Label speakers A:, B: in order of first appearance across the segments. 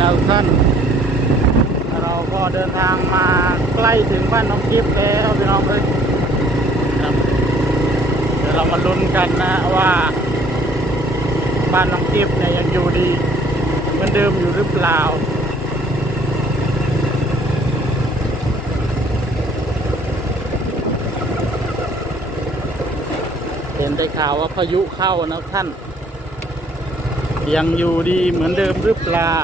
A: นะทุกท่าน เราก็เดินทางมาใกล้ถึงบ้านน้องกิฟต์แล้วพี่น้องเอ้ยครับเดี๋ยวเรามาลุ้นกันนะว่าบ้านน้องกิฟต์เนี่ยยังอยู่ดีเหมือนเดิมอยู่หรือเปล่าเห็นได้ข่าวว่าพายุเข้านะท่าน ยังอยู่ดีเหมือนเดิมหรือเปล่า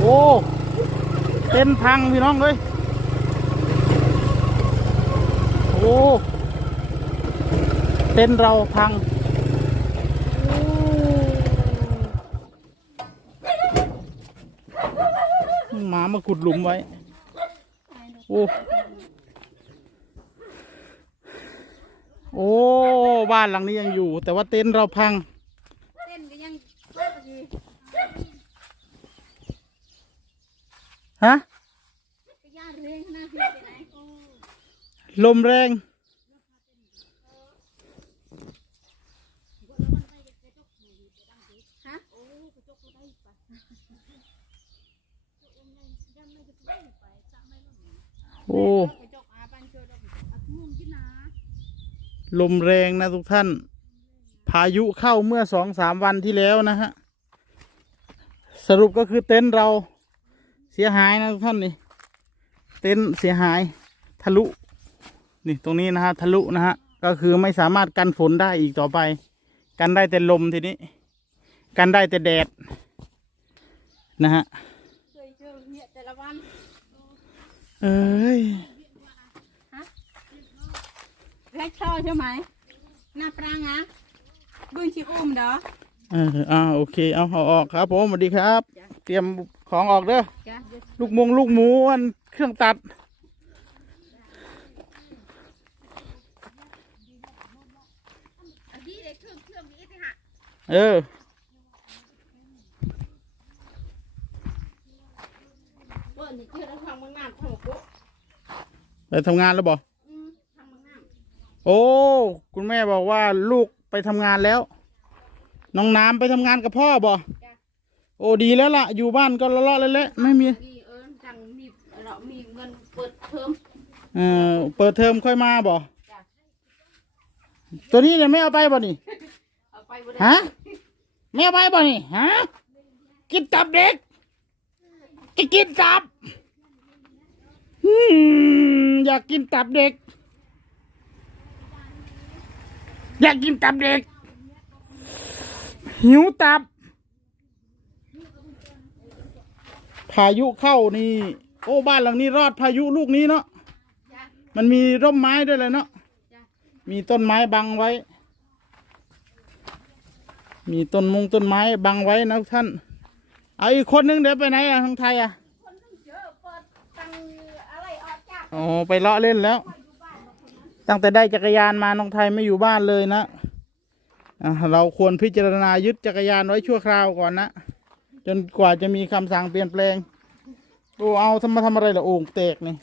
A: โอ้เต็นท์พังพี่น้องเลยโอ้เต็นเราพังหมามาขุดหลุมไว้ โอ้ โอ้ บ้านหลังนี้ยังอยู่ แต่ว่าเต็นท์เราพัง
B: เต้นก็ยังดี
A: ฮะ
B: ไปย่าเรื่องหน้าพี่ไปไหน
A: ลมแรง
B: ฮะ
A: โอ้
B: กระจกอาปันโจดอกอาทุ่มกินนะ
A: ลมแรงนะทุกท่าน พายุเข้าเมื่อสองสามวันที่แล้วนะฮะ สรุปก็คือเต็นท์เราเสียหายนะทุกท่านนี่ เต็นท์เสียหายทะลุ นี่ตรงนี้นะฮะทะลุนะฮะ ก็คือไม่สามารถกันฝนได้อีกต่อไป กันได้แต่ลมทีนี้ กันได้แต่แดดนะฮะ
B: เคยเจอเนี่ย แต่ละวัน
A: เอ้ย
B: แรกช่อใช่ไหมหน้าปรางอะบึ้งชิอุ้มเด้อ
A: เอออ่าโอเคเอาเอาออกครับผมสวัสดีครับ เตรียมของออกเด้อ
B: จ้ะเดี๋ยว
A: ลูกมงลูกหมูอันเครื่องตัด
B: อันนี้ได้เครื่องเครื่องนี้สิฮะ
A: เออ
B: เปิ้ลนี่เชื่อแล้วทำมังงามทำกุ๊ก
A: ไปทำงานแล้วบอ
B: อืมทำมังงาม
A: โอ้ คุณแม่บอกว่าลูกไปทำงานแล้ว น้องน้ำไปทำงานกับพ่อบอ
B: จ้ะ
A: โอ้ดีแล้วล่ะ อยู่บ้านก็เลาะๆเละๆไม่มี
B: มีเอิญจังมีเรามีเงินเปิดเทอม
A: เออเปิดเทอมค่อยมาบอ
B: จ้ะ
A: ตัวนี้เนี่ยไม่เอาไปบ่นี่
B: เอาไปบ่ได้
A: ฮะไม่เอาไปบ่นี่ ฮะ กินตับเด็กจะกินตับอืมอยากกินตับเด็ก อยากกินตับเด็ก หิวตับ พายุเข้านี่ โอ้บ้านหลังนี้รอดพายุลูกนี้เนาะ
B: จ้ะ
A: มันมีร่มไม้ด้วยเลยเนาะ
B: จ้ะ
A: มีต้นไม้บังไว้ มีต้นมงต้นไม้บังไว้นะท่าน เอาอีกคนนึงเดี๋ยวไปไหนอะทางไทยอะ
B: คนนึงเจอเปิดตังอะไรออกจาก
A: อ๋อไปเลาะเล่นแล้ว ตั้งแต่ได้จักรยานมาน้องไทยไม่อยู่บ้านเลยนะเราควรพิจารณายึดจักรยานไว้ชั่วคราวก่อนนะ จนกว่าจะมีคำสั่งเปลี่ยนแปลงโอ้เอาทำมาทำอะไรล่ะโอ่งแตกนี่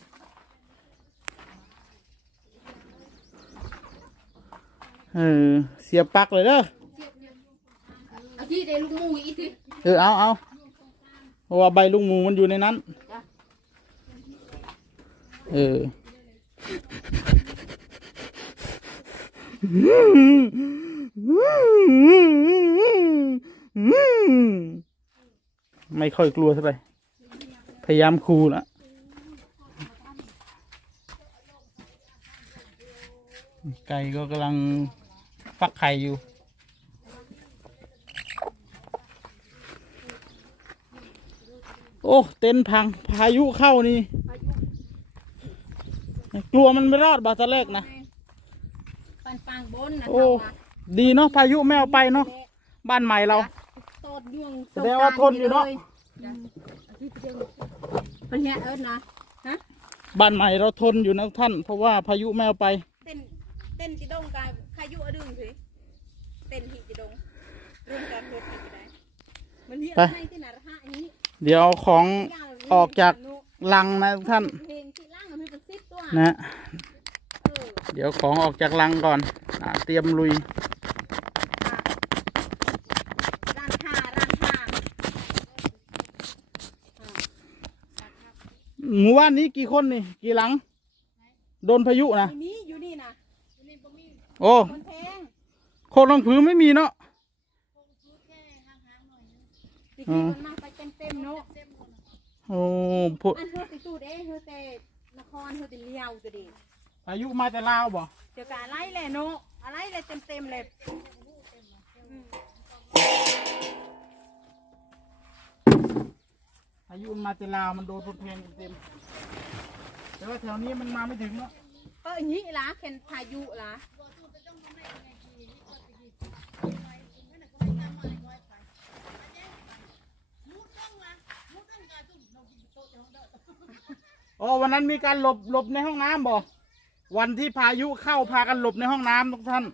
A: เออเสียบปักเลยเด้อ
B: เอาที่เดลูกมูอีกที
A: เออเอาเอาเพราะว่าใบลุงหมูมันอยู่ในนั้น เออ ไม่ค่อยกลัวเท่าไหร่พยายามคูละไก่ก็กำลังฟักไข่อยู่ โอ้ เต็นท์พัง พายุเข้านี่ กลัวมันไม่รอดบาตอนแรกนะ
B: ปันปังบนนะ
A: โอ้ดีเนาะพายุไม่เอาไปเนาะบ้านใหม่เรา
B: โตดยวง
A: แสดงว่าทนอยู่เนอะ
B: เป็นเนี้ยเอิญนะฮะ
A: บ้านใหม่เราทนอยู่นะท่าน เพราะว่าพายุไม่เอาไป
B: เต้นเต้นจิดงกายพายุอดึงสิเต้นหิจิดงเรื่องการรถอีกได้มันเรียก
A: ไป
B: ให้ที่ไหนฮะอันนี้
A: เดี๋ยวเอาของออกจากลังนะท่าน
B: เพลงที่ล่างมันเป็นซิปตัว
A: นะ
B: เออ
A: เดี๋ยวของออกจากลังก่อนอเตรียมลุยหมู่บ้านนี้กี่คนนี่ กี่หลัง โดนพายุนะ
B: อยู่นี่อยู่นี่นะ
A: โอ้
B: คนแพง
A: โคกนองผืนไม่มีเนาะ
B: ตะกี้มันมาไปเต็มเต็มเนาะ
A: โอ้พวก
B: อันเธอติดตูดเอ้เธอเตนครเธอติเลียวตัวเดียว
A: พายุมาแต่ลาวบ่
B: เดี๋ยวกะอะไรแหละเนาะอะไรเลยเต็มเต็มๆเลยอืม
A: พายุมันมาแต่ลาวมันโดนพดแทนเต็มๆแต่ว่าแถวนี้มันมาไม่ถึงเนาะ
B: ก็อย่างนี้ล่ะเข็นพายุล่ะ
A: อ๋อวันนั้นมีการหลบหลบในห้องน้ำบ่ วันที่พายุเข้าพากันหลบในห้องน้ำทุกท่าน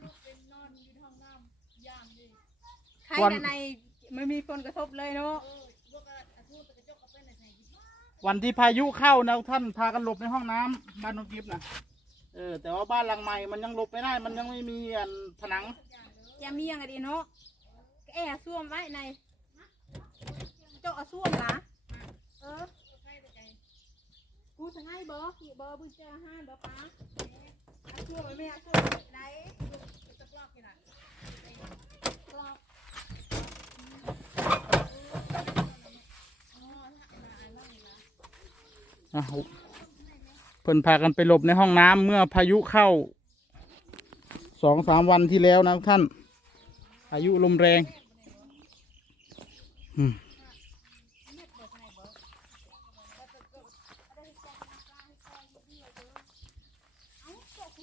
B: ใคร
A: วัน
B: กันในไม่มีผลกระทบเลยเนาะ
A: วันที่พายุเข้านะทุกท่านพากันหลบในห้องน้ำบ้านน้องกิฟต์นะเออแต่ว่าบ้านหลังใหม่มันยังหลบไม่ได้ มันยังไม่มีอันผนัง
B: จะมีอย่างไรดีเนาะแอบซ่วมไว้ในเจ้าเอาซ่วมล่ะเออ กูจะให้เบอร์เบอร์บุญเจอห้าเบอร์ป้าเอาซ่วมไม่เอาซ่วไว้ไหนจะกรอกกี่น่ะกรอก
A: อะเพิ่นพากันไปหลบในห้องน้ำเมื่อพายุเข้าสองสามวันที่แล้วนะท่านพายุลมแรง อืม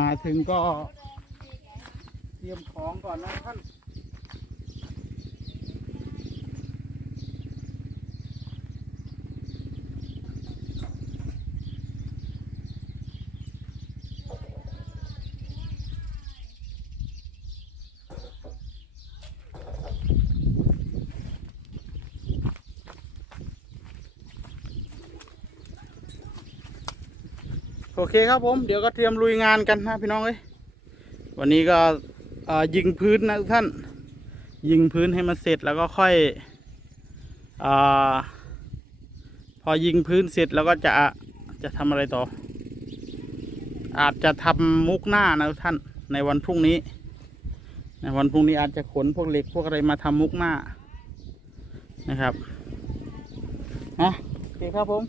B: มา
A: ถึงก็เตรียมของก่อนนะท่าน โอเคครับผมเดี๋ยวก็เตรียมลุยงานกันนะพี่น้องเอ้ยวันนี้ก็ยิงพื้นนะทุกท่าน ยิงพื้นให้มันเสร็จแล้วก็ค่อยอพอยิงพื้นเสร็จแล้วก็จะจะทำอะไรต่อ อาจจะทำมุกหน้านะทุกท่านในวันพรุ่งนี้ ในวันพรุ่งนี้อาจจะขนพวกเหล็กพวกอะไรมาทำมุกหน้านะครับนะโอเคครับผม